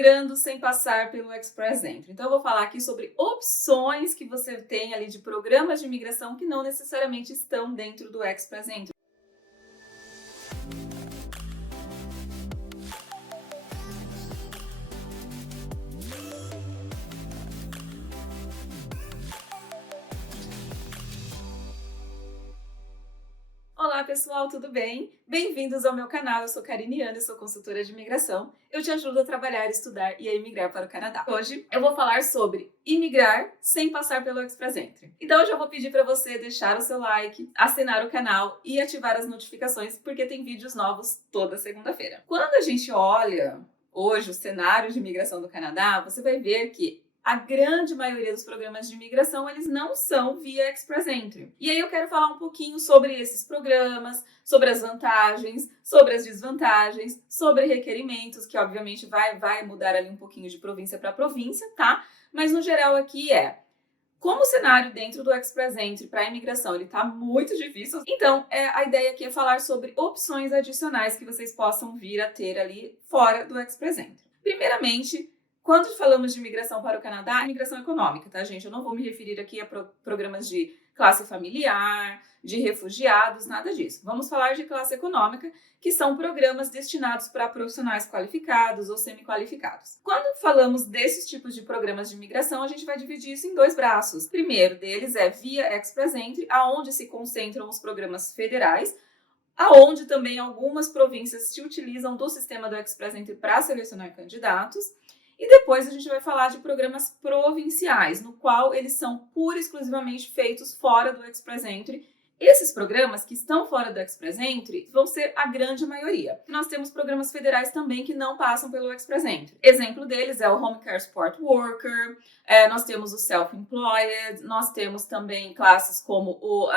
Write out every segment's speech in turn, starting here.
imigrando sem passar pelo Express Entry. Então eu vou falar aqui sobre opções que você tem ali de programas de imigração que não necessariamente estão dentro do Express Entry. Olá pessoal, tudo bem? Bem-vindos ao meu canal, eu sou Karine Ana, eu sou consultora de imigração. Eu te ajudo a trabalhar, estudar e a imigrar para o Canadá. Hoje eu vou falar sobre imigrar sem passar pelo Express Entry. Então eu já vou pedir para você deixar o seu like, assinar o canal e ativar as notificações, porque tem vídeos novos toda segunda-feira. Quando a gente olha hoje o cenário de imigração do Canadá, você vai ver que a grande maioria dos programas de imigração, eles não são via Express Entry. E aí eu quero falar um pouquinho sobre esses programas, sobre as vantagens, sobre as desvantagens, sobre requerimentos, que obviamente vai mudar ali um pouquinho de província para província, tá? Mas no geral aqui como o cenário dentro do Express Entry para a imigração ele está muito difícil, então a ideia aqui é falar sobre opções adicionais que vocês possam vir a ter ali fora do Express Entry. Primeiramente, quando falamos de imigração para o Canadá, imigração econômica, tá, gente? Eu não vou me referir aqui a programas de classe familiar, de refugiados, nada disso. Vamos falar de classe econômica, que são programas destinados para profissionais qualificados ou semi-qualificados. Quando falamos desses tipos de programas de imigração, a gente vai dividir isso em dois braços. O primeiro deles é via Express Entry, aonde se concentram os programas federais, aonde também algumas províncias se utilizam do sistema do Express Entry para selecionar candidatos. E depois a gente vai falar de programas provinciais, no qual eles são pura e exclusivamente feitos fora do Express Entry. Esses programas que estão fora do Express Entry vão ser a grande maioria. Nós temos programas federais também que não passam pelo Express Entry. Exemplo deles é o Home Care Support Worker, nós temos o Self-Employed, nós temos também classes como o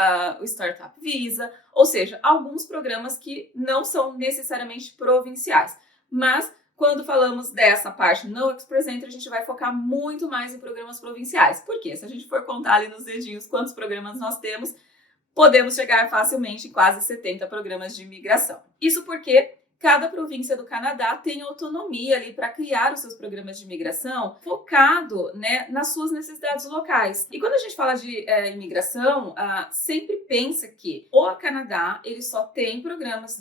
Startup Visa, ou seja, alguns programas que não são necessariamente provinciais, mas quando falamos dessa parte no Express Entry, a gente vai focar muito mais em programas provinciais. Por quê? Se a gente for contar ali nos dedinhos quantos programas nós temos, podemos chegar facilmente em quase 70 programas de imigração. Isso porque cada província do Canadá tem autonomia ali para criar os seus programas de imigração focado, nas suas necessidades locais. E quando a gente fala de imigração, sempre pensa que o Canadá ele só tem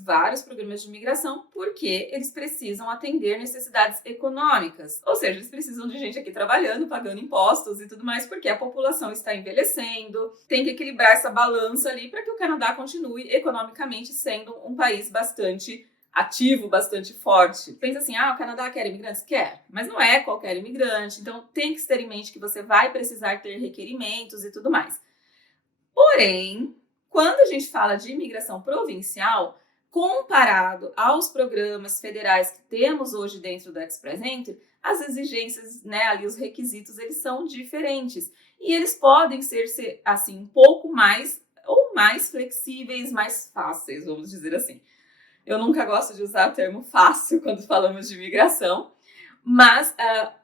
vários programas de imigração, porque eles precisam atender necessidades econômicas. Ou seja, eles precisam de gente aqui trabalhando, pagando impostos e tudo mais, porque a população está envelhecendo, tem que equilibrar essa balança ali para que o Canadá continue economicamente sendo um país bastante ativo, bastante forte. Pensa assim, o Canadá quer imigrantes? Quer, mas não é qualquer imigrante, então tem que ter em mente que você vai precisar ter requerimentos e tudo mais. Porém, quando a gente fala de imigração provincial, comparado aos programas federais que temos hoje dentro do Express Entry, as exigências, ali os requisitos, eles são diferentes. E eles podem ser assim, um pouco mais ou mais flexíveis, mais fáceis, vamos dizer assim. Eu nunca gosto de usar o termo fácil quando falamos de imigração, mas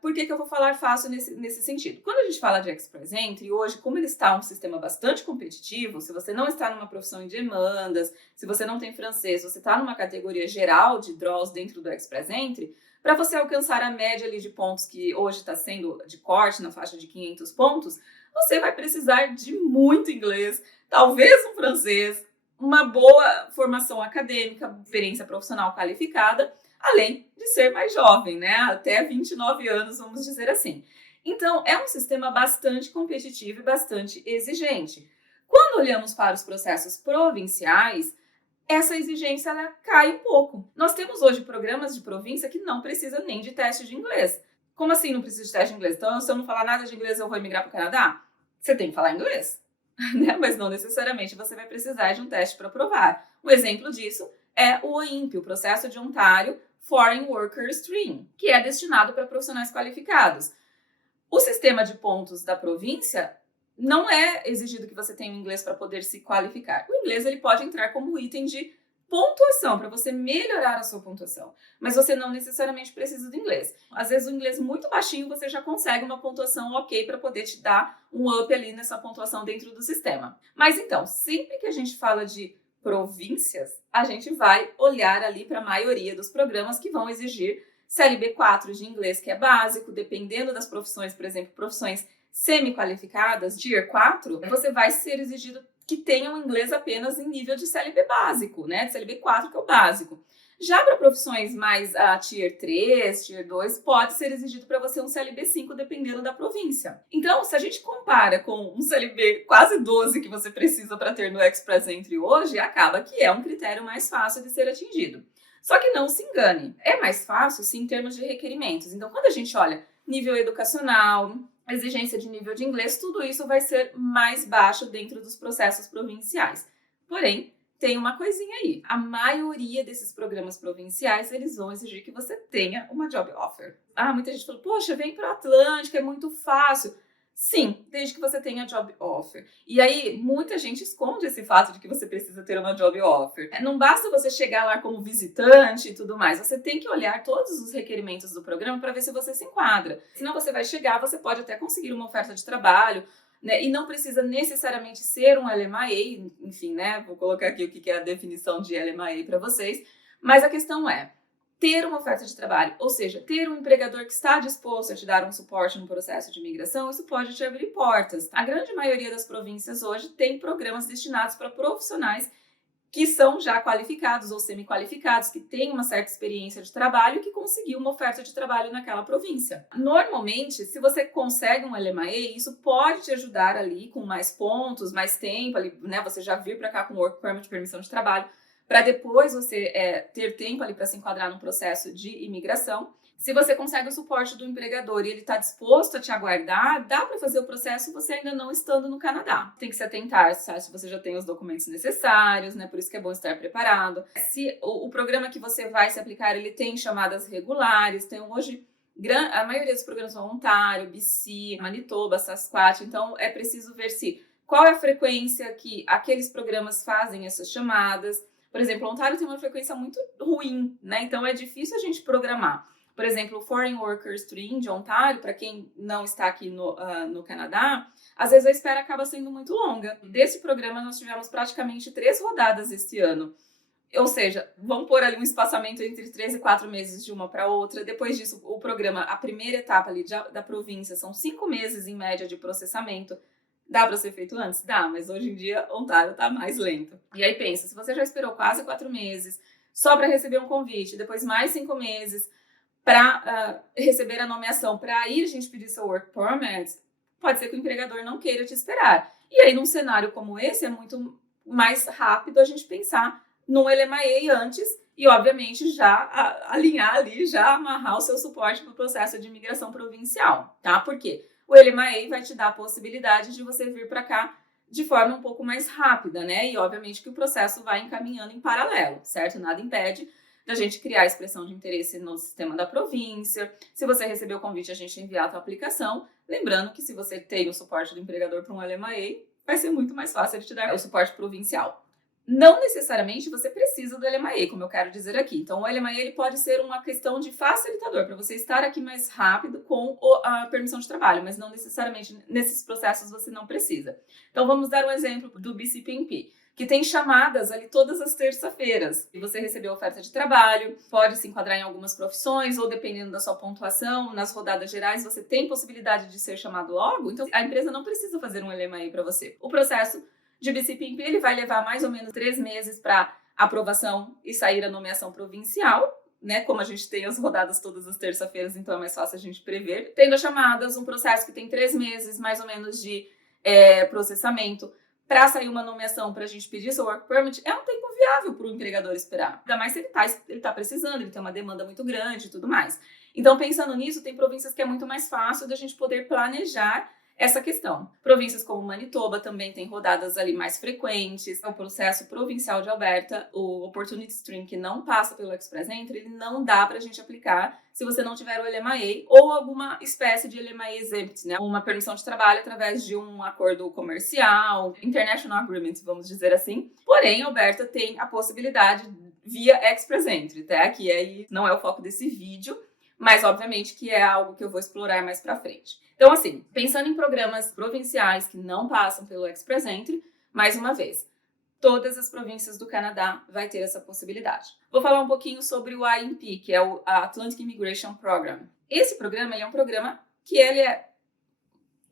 por que eu vou falar fácil nesse sentido? Quando a gente fala de Express Entry, hoje, como ele está um sistema bastante competitivo, se você não está numa profissão em demandas, se você não tem francês, você está numa categoria geral de draws dentro do Express Entry, para você alcançar a média ali de pontos que hoje está sendo de corte na faixa de 500 pontos, você vai precisar de muito inglês, talvez um francês, uma boa formação acadêmica, experiência profissional qualificada, além de ser mais jovem, até 29 anos, vamos dizer assim. Então, é um sistema bastante competitivo e bastante exigente. Quando olhamos para os processos provinciais, essa exigência ela cai um pouco. Nós temos hoje programas de província que não precisam nem de teste de inglês. Como assim não precisa de teste de inglês? Então, se eu não falar nada de inglês, eu vou emigrar para o Canadá? Você tem que falar inglês. Mas não necessariamente você vai precisar de um teste para provar. Um exemplo disso é o OIMP, o Processo de Ontário Foreign Worker Stream, que é destinado para profissionais qualificados. O sistema de pontos da província não é exigido que você tenha o inglês para poder se qualificar. O inglês ele pode entrar como item de pontuação, para você melhorar a sua pontuação. Mas você não necessariamente precisa do inglês. Às vezes o inglês muito baixinho você já consegue uma pontuação ok para poder te dar um up ali nessa pontuação dentro do sistema. Mas então, sempre que a gente fala de províncias, a gente vai olhar ali para a maioria dos programas que vão exigir CLB 4 de inglês, que é básico, dependendo das profissões, por exemplo, profissões semi-qualificadas, Tier 4, você vai ser exigido que tenham inglês apenas em nível de CLB básico, né? De CLB 4, que é o básico. Já para profissões mais Tier 3, Tier 2, pode ser exigido para você um CLB 5, dependendo da província. Então, se a gente compara com um CLB quase 12 que você precisa para ter no Express Entry hoje, acaba que é um critério mais fácil de ser atingido. Só que não se engane, é mais fácil sim em termos de requerimentos. Então, quando a gente olha nível educacional, exigência de nível de inglês, tudo isso vai ser mais baixo dentro dos processos provinciais. Porém, tem uma coisinha aí. A maioria desses programas provinciais, eles vão exigir que você tenha uma job offer. Muita gente falou, poxa, vem para o Atlântico, é muito fácil. Sim, desde que você tenha job offer. E aí, muita gente esconde esse fato de que você precisa ter uma job offer. Não basta você chegar lá como visitante e tudo mais. Você tem que olhar todos os requerimentos do programa para ver se você se enquadra. Senão você vai chegar, você pode até conseguir uma oferta de trabalho, né? E não precisa necessariamente ser um LMIA, enfim, né? Vou colocar aqui o que é a definição de LMIA para vocês. Mas a questão é, ter uma oferta de trabalho, ou seja, ter um empregador que está disposto a te dar um suporte no processo de imigração, isso pode te abrir portas. A grande maioria das províncias hoje tem programas destinados para profissionais que são já qualificados ou semi-qualificados, que têm uma certa experiência de trabalho e que conseguiu uma oferta de trabalho naquela província. Normalmente, se você consegue um LMIA, isso pode te ajudar ali com mais pontos, mais tempo, ali, né? Você já vir para cá com Work Permit, permissão de trabalho, para depois você ter tempo ali para se enquadrar no processo de imigração. Se você consegue o suporte do empregador e ele está disposto a te aguardar, dá para fazer o processo você ainda não estando no Canadá. Tem que se atentar se você já tem os documentos necessários, né? Por isso que é bom estar preparado. Se o programa que você vai se aplicar, ele tem chamadas regulares, tem hoje a maioria dos programas são Ontário, BC, Manitoba, Saskatchewan, então é preciso ver qual é a frequência que aqueles programas fazem essas chamadas. Por exemplo, Ontário tem uma frequência muito ruim, né? Então é difícil a gente programar. Por exemplo, o Foreign Workers Stream de Ontário, para quem não está aqui no Canadá, às vezes a espera acaba sendo muito longa. Desse programa nós tivemos praticamente 3 rodadas esse ano. Ou seja, vamos pôr ali um espaçamento entre 3 e 4 meses de uma para outra. Depois disso, o programa, a primeira etapa ali da província, são 5 meses em média de processamento. Dá para ser feito antes? Dá, mas hoje em dia Ontário está mais lento. E aí pensa, se você já esperou quase 4 meses só para receber um convite, depois mais 5 meses para receber a nomeação, para aí a gente pedir seu work permit, pode ser que o empregador não queira te esperar. E aí num cenário como esse é muito mais rápido a gente pensar num LMIA antes e obviamente já alinhar ali, já amarrar o seu suporte para o processo de imigração provincial, tá? Por quê? O LMIA vai te dar a possibilidade de você vir para cá de forma um pouco mais rápida, né? E obviamente que o processo vai encaminhando em paralelo, certo? Nada impede da gente criar a expressão de interesse no sistema da província. Se você receber o convite, a gente enviar a tua aplicação. Lembrando que se você tem o suporte do empregador para um LMIA, vai ser muito mais fácil de te dar o suporte provincial. Não necessariamente você precisa do LMIA, como eu quero dizer aqui. Então, o LMIA ele pode ser uma questão de facilitador, para você estar aqui mais rápido com a permissão de trabalho, mas não necessariamente nesses processos você não precisa. Então, vamos dar um exemplo do BCPNP, que tem chamadas ali todas as terças-feiras. E você recebeu oferta de trabalho, pode se enquadrar em algumas profissões, ou dependendo da sua pontuação, nas rodadas gerais, você tem possibilidade de ser chamado logo. Então, a empresa não precisa fazer um LMIA para você. O processo de BCPNP, ele vai levar mais ou menos 3 meses para aprovação e sair a nomeação provincial, né? Como a gente tem as rodadas todas as terças-feiras, então é mais fácil a gente prever. Tendo as chamadas, um processo que tem 3 meses mais ou menos de processamento, para sair uma nomeação, para a gente pedir seu work permit, é um tempo viável para o empregador esperar. Ainda mais se ele tá precisando, ele tem uma demanda muito grande e tudo mais. Então, pensando nisso, tem províncias que é muito mais fácil da gente poder planejar essa questão. Províncias como Manitoba também tem rodadas ali mais frequentes. O processo provincial de Alberta, o Opportunity Stream, que não passa pelo Express Entry, ele não dá para a gente aplicar se você não tiver o LMIA ou alguma espécie de LMIA exempt, né? Uma permissão de trabalho através de um acordo comercial, International Agreement, vamos dizer assim. Porém, Alberta tem a possibilidade via Express Entry, tá? Que aí não é o foco desse vídeo, mas obviamente que é algo que eu vou explorar mais para frente. Então, assim, pensando em programas provinciais que não passam pelo Express Entry, mais uma vez, Todas as províncias do Canadá vai ter essa possibilidade. Vou falar um pouquinho sobre o IMP, que é o Atlantic Immigration Program. Esse programa ele é um programa que ele é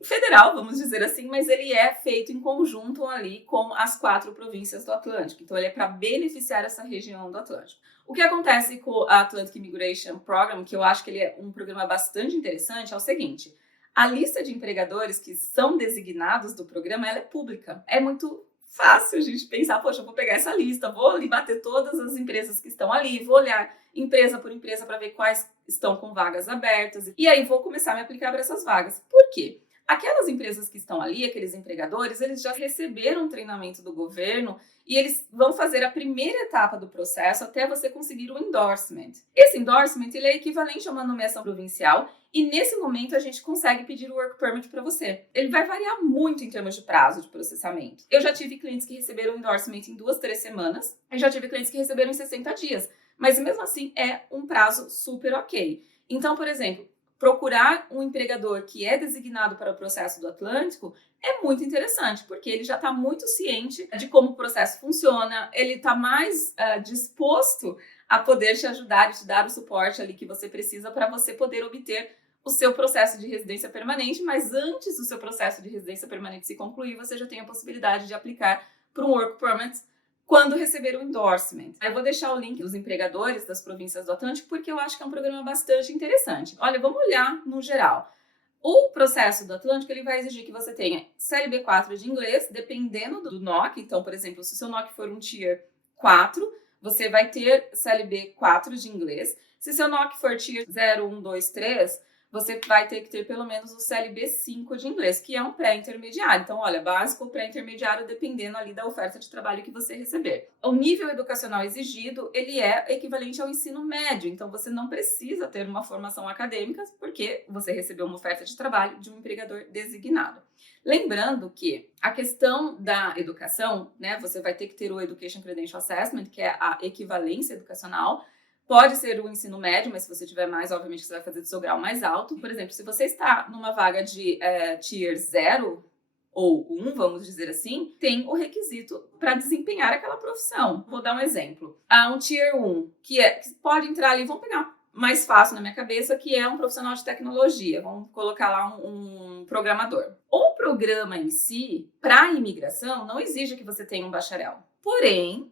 federal, vamos dizer assim, mas ele é feito em conjunto ali com as 4 províncias do Atlântico. Então, ele é para beneficiar essa região do Atlântico. O que acontece com o Atlantic Immigration Program, que eu acho que ele é um programa bastante interessante, é o seguinte: a lista de empregadores que são designados do programa, ela é pública. É muito fácil a gente pensar, poxa, eu vou pegar essa lista, vou ali bater todas as empresas que estão ali, vou olhar empresa por empresa para ver quais estão com vagas abertas, e aí vou começar a me aplicar para essas vagas. Por quê? Aquelas empresas que estão ali, aqueles empregadores, eles já receberam um treinamento do governo e eles vão fazer a primeira etapa do processo até você conseguir o endorsement. Esse endorsement ele é equivalente a uma nomeação provincial e nesse momento a gente consegue pedir o work permit para você. Ele vai variar muito em termos de prazo de processamento. Eu já tive clientes que receberam o endorsement em 2, 3 semanas e já tive clientes que receberam em 60 dias. Mas mesmo assim é um prazo super ok. Então, por exemplo, procurar um empregador que é designado para o processo do Atlântico é muito interessante, porque ele já está muito ciente de como o processo funciona, ele está mais disposto a poder te ajudar e te dar o suporte ali que você precisa para você poder obter o seu processo de residência permanente, mas antes do seu processo de residência permanente se concluir, você já tem a possibilidade de aplicar para um work permit quando receber o endorsement. Eu vou deixar o link dos empregadores das províncias do Atlântico, porque eu acho que é um programa bastante interessante. Olha, vamos olhar no geral. O processo do Atlântico ele vai exigir que você tenha CLB 4 de inglês, dependendo do NOC. Então, por exemplo, se o seu NOC for um Tier 4, você vai ter CLB 4 de inglês. Se seu NOC for Tier 0, 1, 2, 3, você vai ter que ter pelo menos o CLB 5 de inglês, que é um pré-intermediário. Então, olha, básico ou pré-intermediário, dependendo ali da oferta de trabalho que você receber. O nível educacional exigido, ele é equivalente ao ensino médio. Então, você não precisa ter uma formação acadêmica, porque você recebeu uma oferta de trabalho de um empregador designado. Lembrando que a questão da educação, né, você vai ter que ter o Education Credential Assessment, que é a equivalência educacional. Pode ser o ensino médio, mas se você tiver mais, obviamente você vai fazer do seu grau mais alto. Por exemplo, se você está numa vaga de Tier 0 ou 1, vamos dizer assim, tem o requisito para desempenhar aquela profissão. Vou dar um exemplo. Há um Tier 1, que pode entrar ali, vamos pegar mais fácil na minha cabeça, que é um profissional de tecnologia. Vamos colocar lá um programador. O programa em si, para a imigração, não exige que você tenha um bacharel. Porém,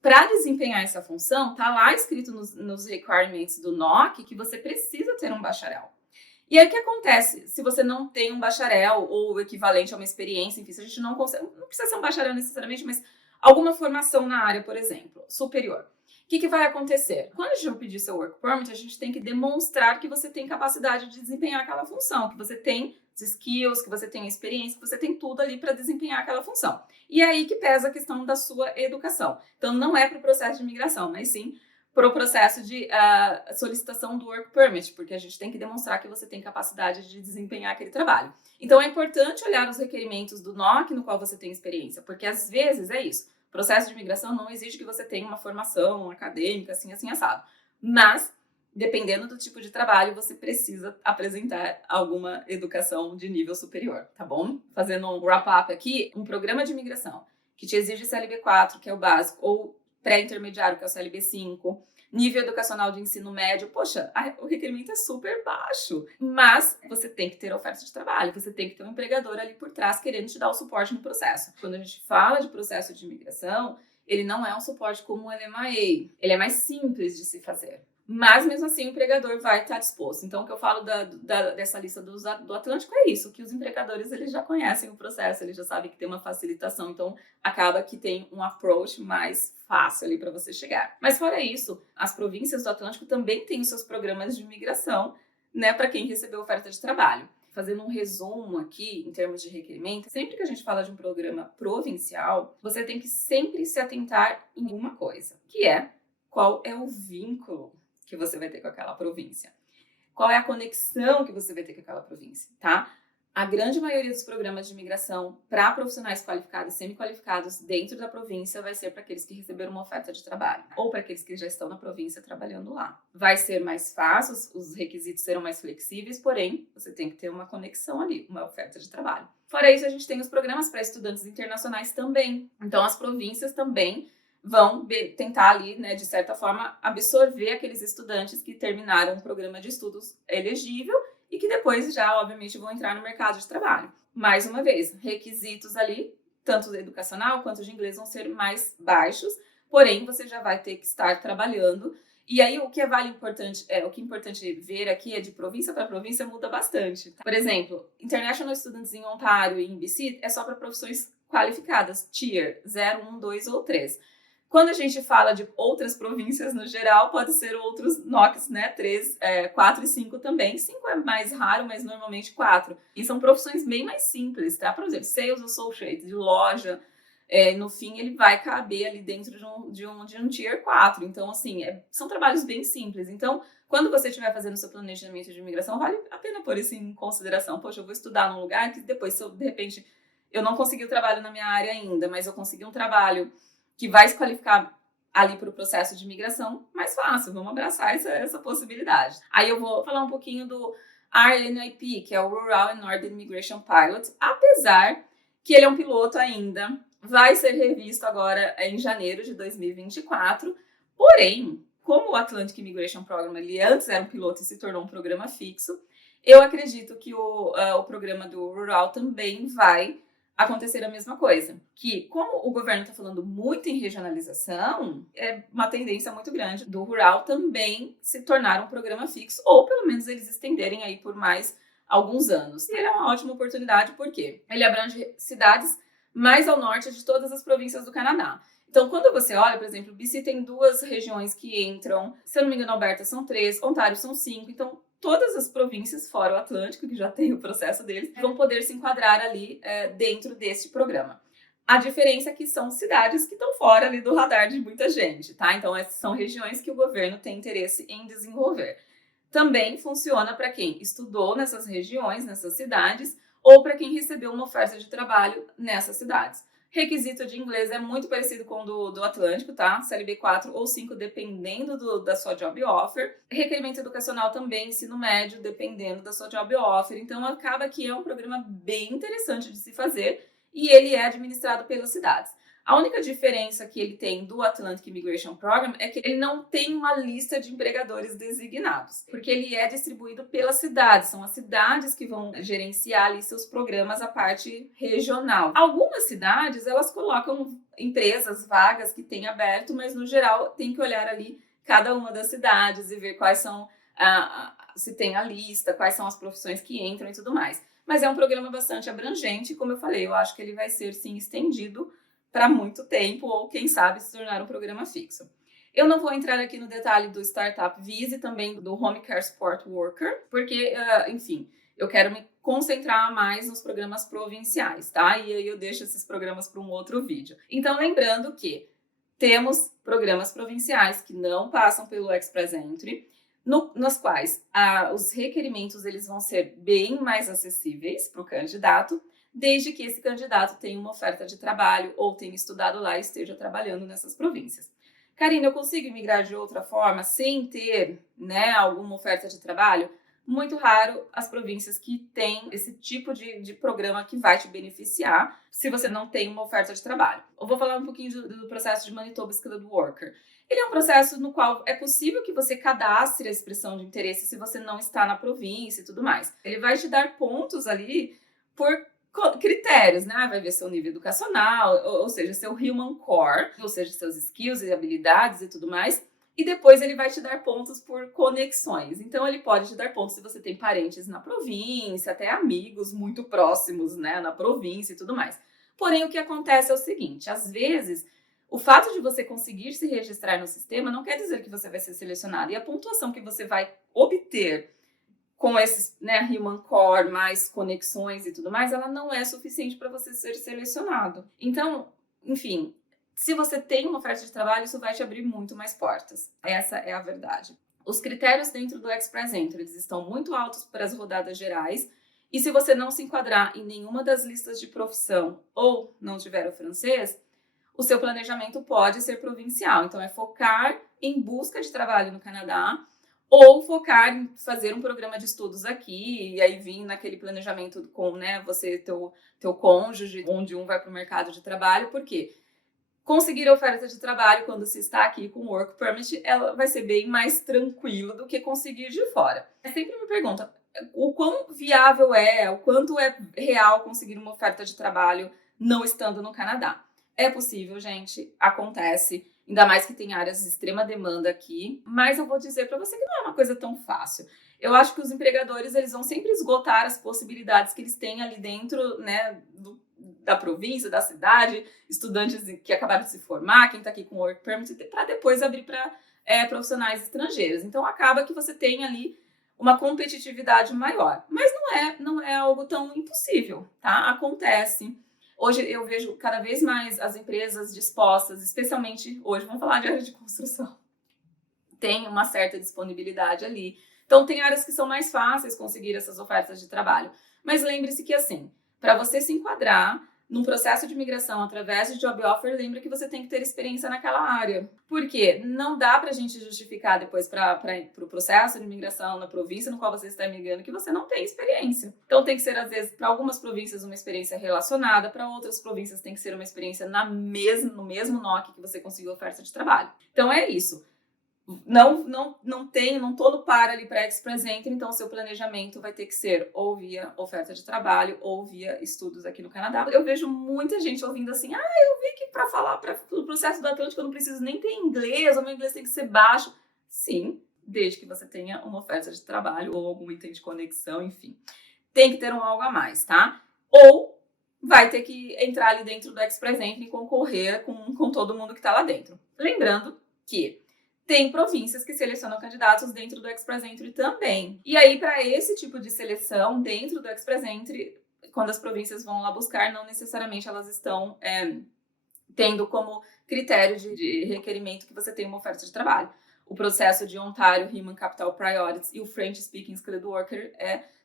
para desempenhar essa função, está lá escrito nos requirements do NOC que você precisa ter um bacharel. E aí o que acontece se você não tem um bacharel ou o equivalente a uma experiência, enfim, se a gente não consegue, não precisa ser um bacharel necessariamente, mas alguma formação na área, por exemplo, superior. O que vai acontecer? Quando a gente vai pedir seu work permit, a gente tem que demonstrar que você tem capacidade de desempenhar aquela função, que você tem os skills, que você tem a experiência, que você tem tudo ali para desempenhar aquela função. E é aí que pesa a questão da sua educação. Então, não é para o processo de imigração, mas sim para o processo de solicitação do work permit, porque a gente tem que demonstrar que você tem capacidade de desempenhar aquele trabalho. Então, é importante olhar os requerimentos do NOC no qual você tem experiência, porque às vezes é isso. O processo de imigração não exige que você tenha uma formação acadêmica, assim, assado. Mas, dependendo do tipo de trabalho, você precisa apresentar alguma educação de nível superior, tá bom? Fazendo um wrap-up aqui, um programa de imigração que te exige CLB 4, que é o básico, ou pré-intermediário, que é o CLB 5, nível educacional de ensino médio, poxa, o requerimento é super baixo, mas você tem que ter oferta de trabalho, você tem que ter um empregador ali por trás querendo te dar o suporte no processo. Quando a gente fala de processo de imigração, ele não é um suporte como o LMIA, ele é mais simples de se fazer. Mas, mesmo assim, o empregador vai estar disposto. Então, o que eu falo dessa lista do Atlântico é isso, que os empregadores eles já conhecem o processo, eles já sabem que tem uma facilitação, então acaba que tem um approach mais fácil ali para você chegar. Mas, fora isso, as províncias do Atlântico também têm os seus programas de imigração, né, para quem recebeu oferta de trabalho. Fazendo um resumo aqui, em termos de requerimento, sempre que a gente fala de um programa provincial, você tem que sempre se atentar em uma coisa, que é qual é o vínculo que você vai ter com aquela província. Qual é a conexão que você vai ter com aquela província, tá? A grande maioria dos programas de imigração para profissionais qualificados e semi-qualificados dentro da província vai ser para aqueles que receberam uma oferta de trabalho ou para aqueles que já estão na província trabalhando lá. Vai ser mais fácil, os requisitos serão mais flexíveis, porém, você tem que ter uma conexão ali, uma oferta de trabalho. Fora isso, a gente tem os programas para estudantes internacionais também. Então, as províncias também vão tentar ali, né, de certa forma, absorver aqueles estudantes que terminaram um programa de estudos elegível e que depois já, obviamente, vão entrar no mercado de trabalho. Mais uma vez, requisitos ali, tanto educacional quanto de inglês, vão ser mais baixos, porém, você já vai ter que estar trabalhando. E aí, o que é importante ver aqui é de província para província muda bastante. Por exemplo, International Students em Ontário e em BC é só para profissões qualificadas, Tier 0, 1, 2 ou 3. Quando a gente fala de outras províncias no geral, pode ser outros NOCs, né? 3, 4 e 5 também. 5 é mais raro, mas normalmente 4. E são profissões bem mais simples, tá? Por exemplo, Sales Associate, de loja, no fim ele vai caber ali dentro de um Tier 4. Então, assim, são trabalhos bem simples. Então, quando você estiver fazendo seu planejamento de imigração, vale a pena pôr isso em consideração. Poxa, eu vou estudar num lugar que depois, se eu, de repente, eu não consegui o trabalho na minha área ainda, mas eu consegui um trabalho que vai se qualificar ali para o processo de imigração, mais fácil, vamos abraçar essa possibilidade. Aí eu vou falar um pouquinho do RNIP, que é o Rural and Northern Immigration Pilot, apesar que ele é um piloto ainda, vai ser revisto agora em janeiro de 2024, porém, como o Atlantic Immigration Program, ele antes era um piloto e se tornou um programa fixo, eu acredito que o programa do Rural também vai acontecer a mesma coisa, que como o governo está falando muito em regionalização, é uma tendência muito grande do rural também se tornar um programa fixo, ou pelo menos eles estenderem aí por mais alguns anos. E ele é uma ótima oportunidade, porque ele abrange cidades mais ao norte de todas as províncias do Canadá. Então, quando você olha, por exemplo, o BC tem 2 regiões que entram, se eu não me engano, Alberta são 3, Ontário são 5, então todas as províncias fora o Atlântico, que já tem o processo deles, vão poder se enquadrar ali dentro deste programa. A diferença é que são cidades que estão fora ali do radar de muita gente, tá? Então, essas são regiões que o governo tem interesse em desenvolver. Também funciona para quem estudou nessas regiões, nessas cidades, ou para quem recebeu uma oferta de trabalho nessas cidades. Requisito de inglês é muito parecido com o do Atlântico, tá? CLB 4 ou 5, dependendo da sua job offer. Requerimento educacional também, ensino médio, dependendo da sua job offer. Então, acaba que é um programa bem interessante de se fazer e ele é administrado pelas cidades. A única diferença que ele tem do Atlantic Immigration Program é que ele não tem uma lista de empregadores designados, porque ele é distribuído pelas cidades, são as cidades que vão gerenciar ali seus programas, a parte regional. Algumas cidades, elas colocam empresas, vagas que têm aberto, mas no geral tem que olhar ali cada uma das cidades e ver quais são, se tem a lista, quais são as profissões que entram e tudo mais. Mas é um programa bastante abrangente, como eu falei, eu acho que ele vai ser sim estendido para muito tempo, ou quem sabe se tornar um programa fixo. Eu não vou entrar aqui no detalhe do Startup Visa e também do Home Care Support Worker, porque, enfim, eu quero me concentrar mais nos programas provinciais, tá? E aí eu deixo esses programas para um outro vídeo. Então, lembrando que temos programas provinciais que não passam pelo Express Entry, nos quais os requerimentos eles vão ser bem mais acessíveis para o candidato, desde que esse candidato tenha uma oferta de trabalho ou tenha estudado lá e esteja trabalhando nessas províncias. Karina, eu consigo migrar de outra forma sem ter, né, alguma oferta de trabalho? Muito raro as províncias que têm esse tipo de programa que vai te beneficiar se você não tem uma oferta de trabalho. Eu vou falar um pouquinho do processo de Manitoba Skilled Worker. Ele é um processo no qual é possível que você cadastre a expressão de interesse se você não está na província e tudo mais. Ele vai te dar pontos ali por critérios, né? Vai ver seu nível educacional, ou seja, seu human core, ou seja, seus skills e habilidades e tudo mais. E depois ele vai te dar pontos por conexões. Então, ele pode te dar pontos se você tem parentes na província, até amigos muito próximos, né, na província e tudo mais. Porém, o que acontece é o seguinte, às vezes, o fato de você conseguir se registrar no sistema não quer dizer que você vai ser selecionado. E a pontuação que você vai obter com esses, né, Human Core, mais conexões e tudo mais, ela não é suficiente para você ser selecionado. Então, enfim, se você tem uma oferta de trabalho, isso vai te abrir muito mais portas. Essa é a verdade. Os critérios dentro do Express Entry, eles estão muito altos para as rodadas gerais E se você não se enquadrar em nenhuma das listas de profissão ou não tiver o francês, o seu planejamento pode ser provincial. Então, é focar em busca de trabalho no Canadá ou focar em fazer um programa de estudos aqui e aí vir naquele planejamento com, né, você e teu cônjuge, onde um vai para o mercado de trabalho. Por quê? Conseguir a oferta de trabalho quando se está aqui com Work Permit, ela vai ser bem mais tranquilo do que conseguir de fora. Eu sempre me pergunta o quão viável é, o quanto é real conseguir uma oferta de trabalho não estando no Canadá. É possível, gente, acontece, ainda mais que tem áreas de extrema demanda aqui, mas eu vou dizer para você que não é uma coisa tão fácil. Eu acho que os empregadores, eles vão sempre esgotar as possibilidades que eles têm ali dentro, né, da província, da cidade, estudantes que acabaram de se formar, quem está aqui com Work Permit, para depois abrir para profissionais estrangeiros. Então, acaba que você tem ali uma competitividade maior. Mas não é algo tão impossível, tá? Acontece. Hoje eu vejo cada vez mais as empresas dispostas, especialmente hoje, vamos falar de área de construção, tem uma certa disponibilidade ali. Então, tem áreas que são mais fáceis conseguir essas ofertas de trabalho. Mas lembre-se que, assim, para você se enquadrar num processo de imigração através de job offer, lembre que você tem que ter experiência naquela área. Por quê? Não dá pra gente justificar depois para o processo de imigração na província no qual você está imigrando que você não tem experiência. Então tem que ser, às vezes, para algumas províncias uma experiência relacionada, para outras províncias tem que ser uma experiência no mesmo NOC que você conseguiu oferta de trabalho. Então é isso. Não tô no par ali para Express Entry, então o seu planejamento vai ter que ser ou via oferta de trabalho ou via estudos aqui no Canadá. Eu vejo muita gente ouvindo assim, eu vi que para falar para o processo do Atlântico eu não preciso nem ter inglês, o meu inglês tem que ser baixo. Sim, desde que você tenha uma oferta de trabalho ou algum item de conexão, enfim. Tem que ter um algo a mais, tá? Ou vai ter que entrar ali dentro do Express Entry e concorrer com todo mundo que está lá dentro. Lembrando que tem províncias que selecionam candidatos dentro do Express Entry também. E aí, para esse tipo de seleção dentro do Express Entry, quando as províncias vão lá buscar, não necessariamente elas estão tendo como critério de requerimento que você tenha uma oferta de trabalho. O processo de Ontario Human Capital Priorities e o French Speaking Skilled Worker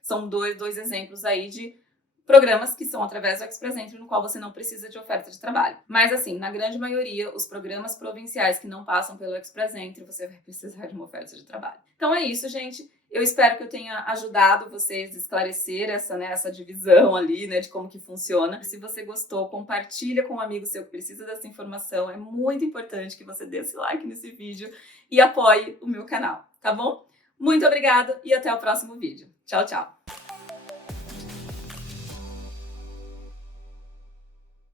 são dois exemplos aí de programas que são através do Express Entry, no qual você não precisa de oferta de trabalho. Mas assim, na grande maioria, os programas provinciais que não passam pelo Express Entry, você vai precisar de uma oferta de trabalho. Então é isso, gente. Eu espero que eu tenha ajudado vocês a esclarecer essa divisão ali, né, de como que funciona. Se você gostou, compartilha com um amigo seu que precisa dessa informação. É muito importante que você dê esse like nesse vídeo e apoie o meu canal, tá bom? Muito obrigada e até o próximo vídeo. Tchau, tchau!